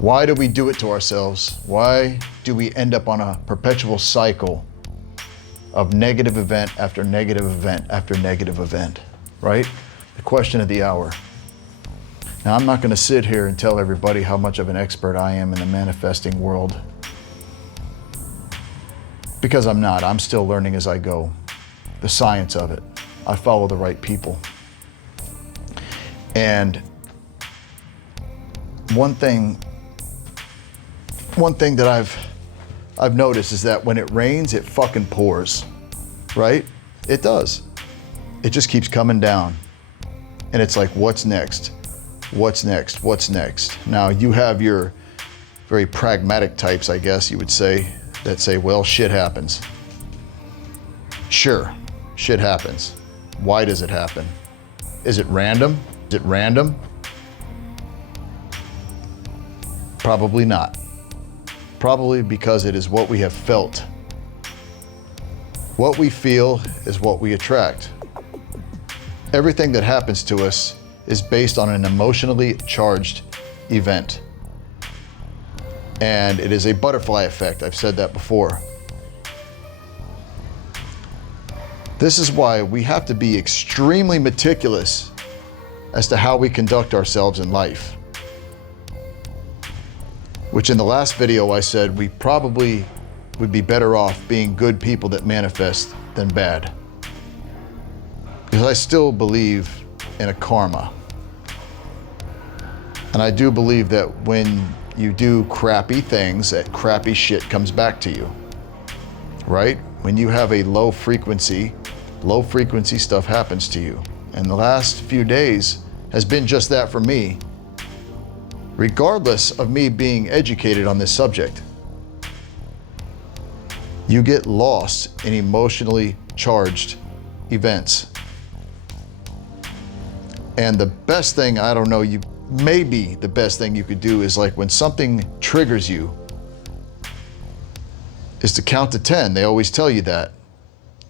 Why do we do it to ourselves? Why do we end up on a perpetual cycle of negative event after negative event after negative event, right? The question of the hour. Now, I'm not going to sit here and tell everybody how much of an expert I am in the manifesting world, because I'm not. I'm still learning as I go. The science of it. I follow the right people. And one thing that I've noticed is that when it rains, it fucking pours, right? It does. It just keeps coming down. And it's like, what's next? What's next? What's next? Now, you have your very pragmatic types, I guess you would say, that say, well, shit happens. Sure, shit happens. Why does it happen? Is it random? Is it random? Probably not. Probably because it is what we have felt. What we feel is what we attract. Everything that happens to us is based on an emotionally charged event. And it is a butterfly effect. I've said that before. This is why we have to be extremely meticulous as to how we conduct ourselves in life. Which in the last video I said we probably would be better off being good people that manifest than bad. Because I still believe in a karma. And I do believe that when you do crappy things, that crappy shit comes back to you, right? When you have a low frequency stuff happens to you. And the last few days has been just that for me, regardless of me being educated on this subject. You get lost in emotionally charged events. And the best thing, I don't know, maybe the best thing you could do is like when something triggers you, is to count to 10. They always tell you that.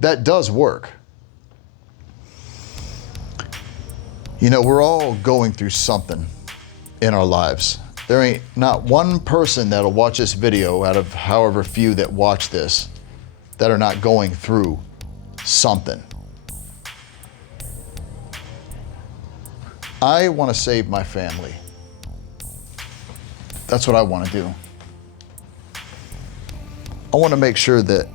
That does work. You know, we're all going through something in our lives. There ain't not one person that'll watch this video out of however few that watch this that are not going through something. I want to save my family. That's what I want to do. I want to make sure that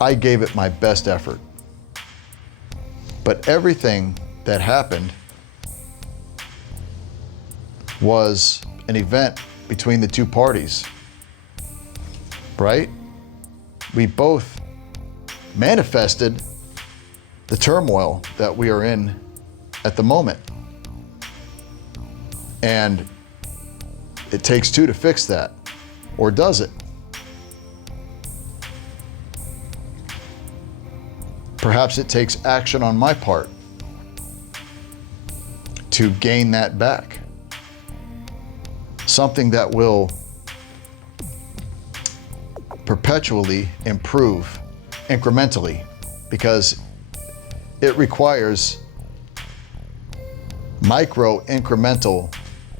I gave it my best effort. But everything that happened was an event between the two parties, right? We both manifested the turmoil that we are in at the moment. And it takes two to fix that, or does it? Perhaps it takes action on my part to gain that back. Something that will perpetually improve incrementally, because it requires micro incremental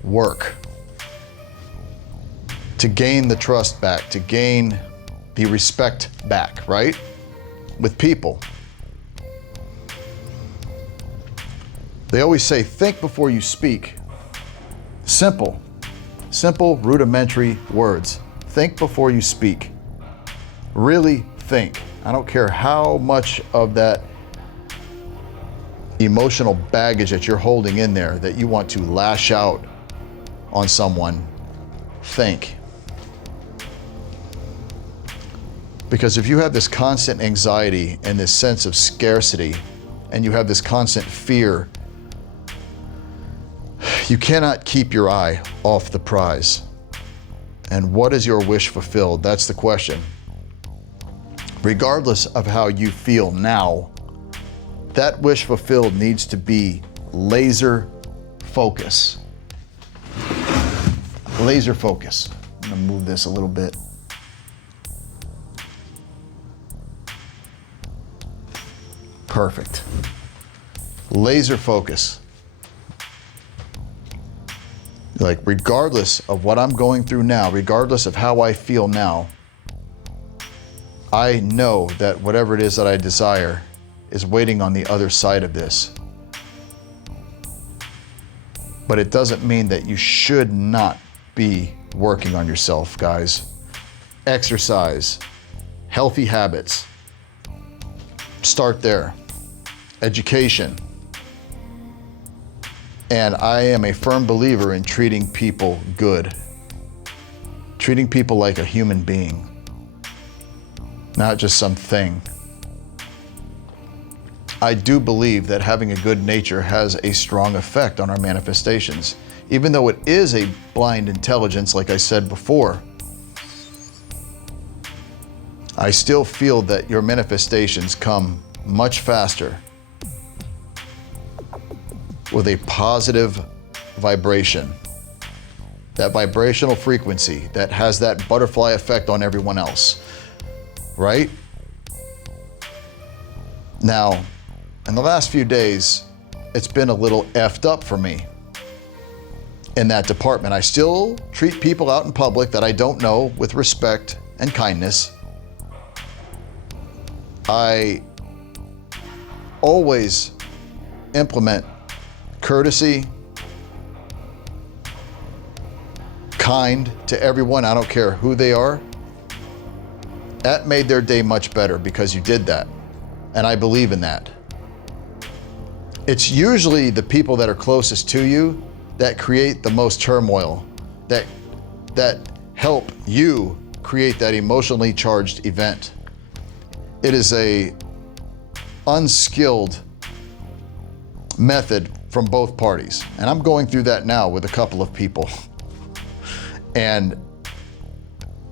work to gain the trust back, to gain the respect back, right? With people. They always say, think before you speak. Simple, rudimentary words. Think before you speak. Really think. I don't care how much of that emotional baggage that you're holding in there that you want to lash out on someone. Think. Because if you have this constant anxiety and this sense of scarcity, and you have this constant fear, you cannot keep your eye off the prize. And what is your wish fulfilled? That's the question. Regardless of how you feel now, that wish fulfilled needs to be laser focus. Laser focus. I'm gonna move this a little bit. Perfect. Laser focus. Like, regardless of what I'm going through now, regardless of how I feel now, I know that whatever it is that I desire is waiting on the other side of this. But it doesn't mean that you should not be working on yourself, guys. Exercise, healthy habits. Start there. Education. And I am a firm believer in treating people good. Treating people like a human being, not just something. I do believe that having a good nature has a strong effect on our manifestations. Even though it is a blind intelligence, like I said before, I still feel that your manifestations come much faster with a positive vibration. That vibrational frequency that has that butterfly effect on everyone else, right? Now, in the last few days, it's been a little effed up for me in that department. I still treat people out in public that I don't know with respect and kindness. I always implement courtesy, kind to everyone, I don't care who they are. That made their day much better because you did that. And I believe in that. It's usually the people that are closest to you that create the most turmoil, that help you create that emotionally charged event. It is a unskilled method from both parties. And I'm going through that now with a couple of people. And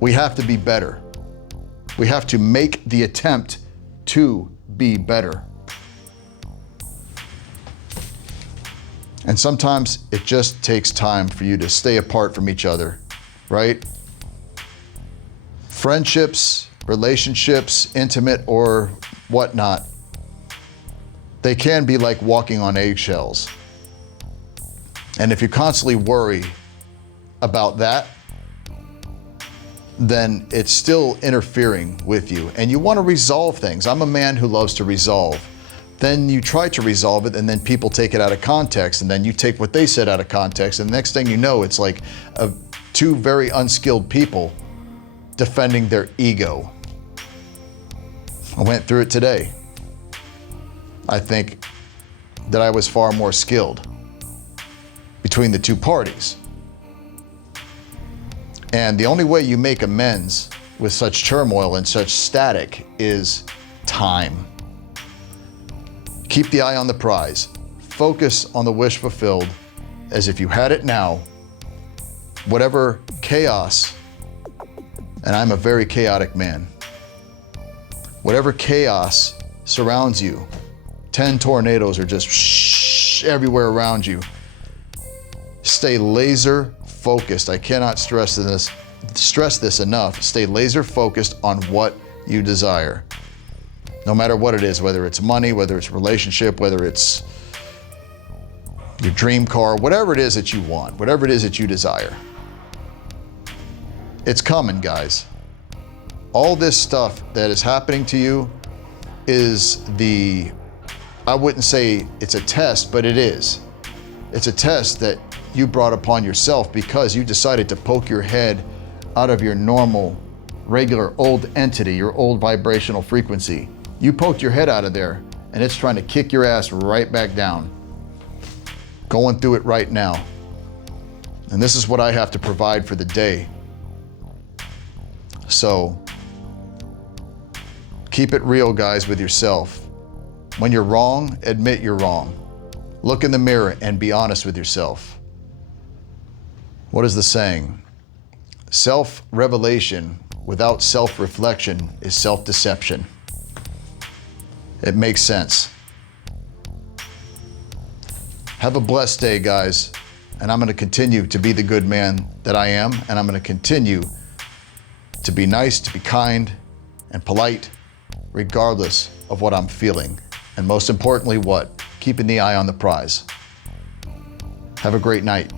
we have to be better. We have to make the attempt to be better. And sometimes it just takes time for you to stay apart from each other, right? Friendships, relationships, intimate or whatnot, they can be like walking on eggshells. And if you constantly worry about that, then it's still interfering with you. And you want to resolve things. I'm a man who loves to resolve. Then you try to resolve it, and then people take it out of context, and then you take what they said out of context, and the next thing you know, it's like two very unskilled people defending their ego. I went through it today. I think that I was far more skilled between the two parties. And the only way you make amends with such turmoil and such static is time. Keep the eye on the prize. Focus on the wish fulfilled as if you had it now. Whatever chaos, and I'm a very chaotic man, whatever chaos surrounds you, 10 tornadoes are just everywhere around you. Stay laser focused. I cannot stress this enough. Stay laser focused on what you desire. No matter what it is, whether it's money, whether it's relationship, whether it's your dream car, whatever it is that you want, whatever it is that you desire. It's coming, guys. All this stuff that is happening to you is I wouldn't say it's a test, but it is. It's a test that you brought upon yourself because you decided to poke your head out of your normal, regular old entity, your old vibrational frequency. You poked your head out of there and it's trying to kick your ass right back down. Going through it right now. And this is what I have to provide for the day. So keep it real, guys, with yourself. When you're wrong, admit you're wrong. Look in the mirror and be honest with yourself. What is the saying? Self-revelation without self-reflection is self-deception. It makes sense. Have a blessed day, guys. And I'm going to continue to be the good man that I am. And I'm going to continue to be nice, to be kind and polite, regardless of what I'm feeling. And most importantly, what? Keeping the eye on the prize. Have a great night.